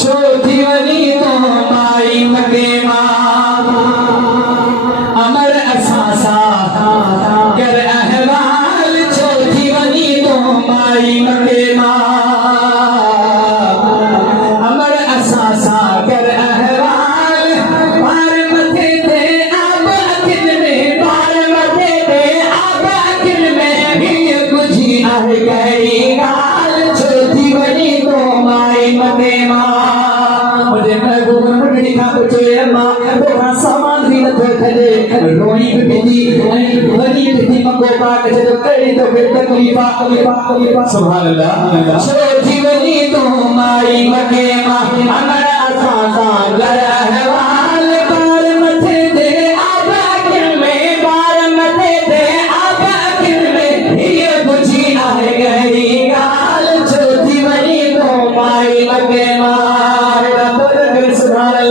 छोटी वनी तो माई मगे मां अमर असासा कर अहवाल छोटी वनी तो माई मगे मां अमर असासा कर अहवाल पार मथे ते अब अखिल में पार मथे ते अब अखिल में ही बुझी आहे गहरी गाल छोटी वनी तो माई मगे मां मुझे महबूब मुंडड़ी का बचोए मां बेटा सामान भी न तो खजे रोई बिती भरी बिती मको पाक जब करी तो फिर तकलीफा सुभान अल्लाह छोटी वनी तो माई मगे मां अमर असासा कर अहवाल पार मथे दे अब अखिल में पार मथे दे अब अखिल में ये बुझी आहे गहरी गाल छोटी वनी तो माई मगे मां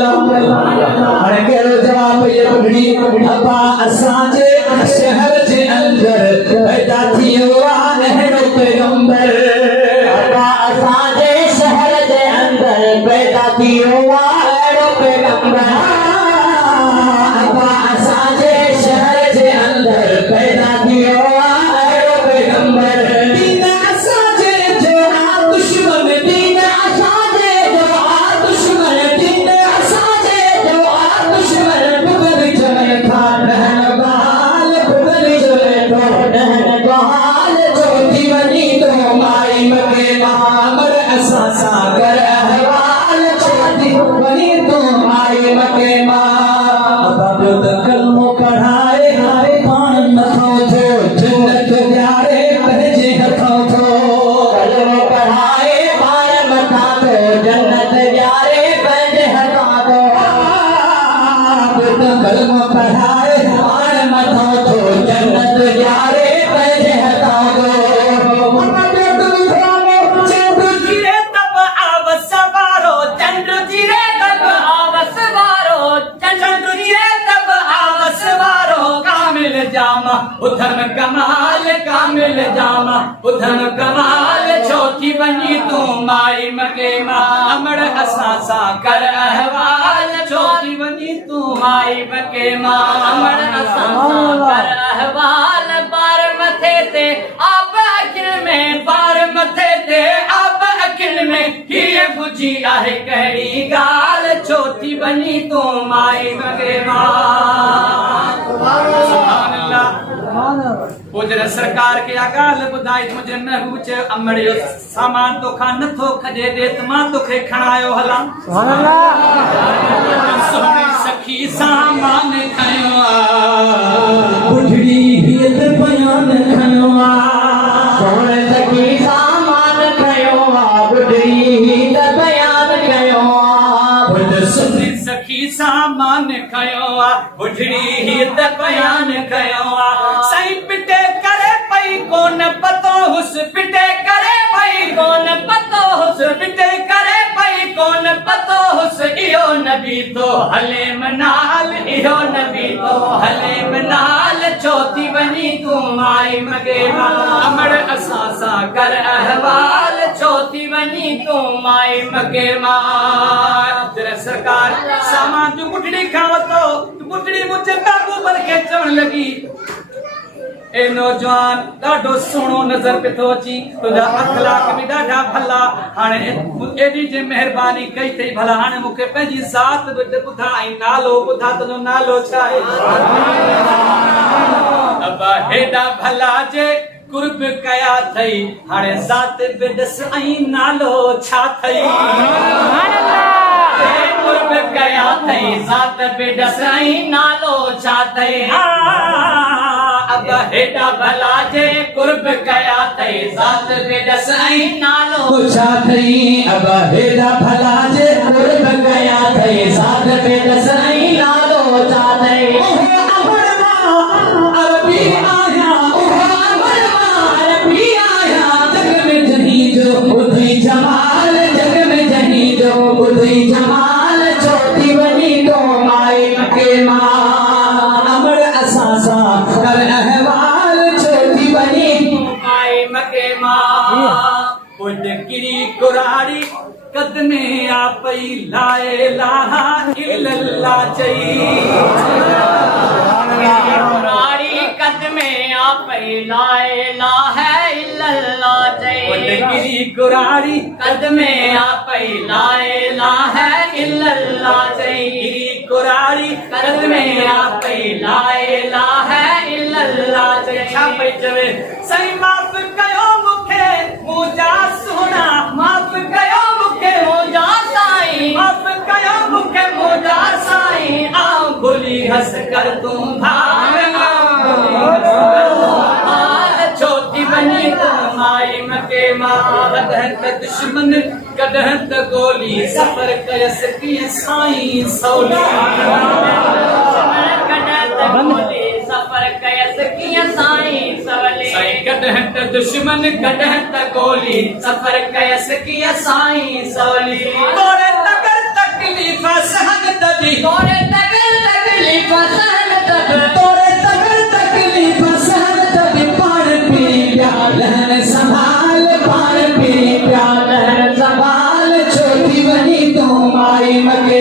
अरे करो जवाब ये बुढ़ी अब्बा असांजे शहर जे अंदर पैदा थियो अहिड़ो पैगंबर अब्बा असांजे शहर जे अंदर पैदा थियो अहिड़ो पैगंबर अब्बा असांजे शहर जे अंदर पैदा थियो अहिड़ो पैगंबर दीन असांजे जो आ दुश्मन दीन असांजे जो आ दुश्मन दीन असांजे जो आ दुश्मन बुगल चले था रहन बाल बुगल चले तो रहन बाल छोटी वनी तो माई मगे मामर असासा कर अहवाल छोटी वनी तो माई मगे मां बाबू तो कलमो पढ़ाए हाय पान नथो थो जन्नत प्यारे भजे हथो थो कलमो पढ़ाए पान मथा थो जन्नत प्यारे भजे हथो थो तो कलमो पढ़ाए पान मथा थो जन्नत प्यारे भजे हथो थो उधर कमाल कामिल जामा उधर कमाल छोटी बनी तू माई मगे मां अमर असासा कर अहवाल छोटी बनी तू माई मगे मां अमर असासा कर अहवाल बार मथे ते अब अखिल में बार मथे ते अब अखिल में ये बुझी आहे गहरी गाल छोटी बनी तू माई मगे मां सुभान अल्लाह उजर सरकार के अकाल बुधाई मुझे महबूब चे अमड़ियो सामान तो खा नथो खजे दे तमा तो खे खणायो हला सुभान अल्लाह सोनी सखी सामान खयो बुढ़ड़ी हित बयान खयो सोने सखी सामान खयो बुढ़ड़ी हित बयान खयो बुढ़ सोनी सखी सामान खयो बुढ़ड़ी हित बयान खयो सही पिटे करे पई कोन पतो हुस पिटे करे पई कोन पतो हुस पिटे करे पई कोन पतो हुस इहो नबी तो हले मनाल इहो नबी तो हले मनाल छोटी बनी तू माई मगे मां अमर असासा कर अहवाल छोटी बनी तू माई मगे मां तेरे सरकार सामान जो बुढ़ड़ी खावतो बुढ़ड़ी मुझे काबू पर के चढ़ लगी ए नौजवान ॾाढो सुहिणो नज़र पे थो अची तुंहिंजा अखलाक बि ॾाढा भला हाणे एॾी जे महिरबानी कई अथई भला हाणे मूंखे पंहिंजी ज़ात बि ॿुधा ऐं नालो ॿुधा तुंहिंजो नालो छा आहे अबा हेॾा भला जे कुर्ब कया अथई हाणे ज़ात बि ॾिस ऐं नालो छा अथई कुर्ब कया अथई ज़ात बि ॾिस ऐं नालो छा अथई अब हेडा भला जे कुर्ब कया तई ज़ात बे दसई नालो छा थई अब हेडा भला जे कुर्ब कया तई ज़ात बे दसई नालो छा थई अरबी आया अरबी आया जग में जही जो बुधी जमाल जग में जही जो बुधी जमाल छोटी बनी तो माई मगे मां अमर असासा कर अहवाल छोटी बनी माई मगे मां पुट किरी कुरारी कदमे आपई ला इलाहा इल्लल्लाह चई कुरारी कदमे आपई ला इलाहा इल्लल्लाह चई गिरी कुरारी कदमे आपई ला इलाहा इल्लल्लाह चई गिरी कुरारी कदमे आपई ला इलाहा इल्लल्लाह चई छा पई चवे सही माफ़ कयो मूंखे मुंहिंजा सोना माफ़ कयो मूंखे मुंहिंजा साईं माफ़ कयो मूंखे मुंहिंजा साईं आऊं भुली हस कर तूं भार छो थी वञी तूं माई मके मां कॾहिं त दुश्मन कॾहिं त गोली सफ़र कयसि कीअं साईं सवली सफ़र कयसि कीअं साईं सवली कॾहिं त दुश्मन कॾहिं त गोली सफ़र कयसि कीअं साईं सवली तोरे तगर तकलीफ़ सहन तबी तोरे तगर तकलीफ़ सहन तबी तोरे तगर तकलीफ़ सहन तबी पाण पी पिया लहन संभाल पाण पी पिया लहन संभाल छो थी वञी तूं माई मगे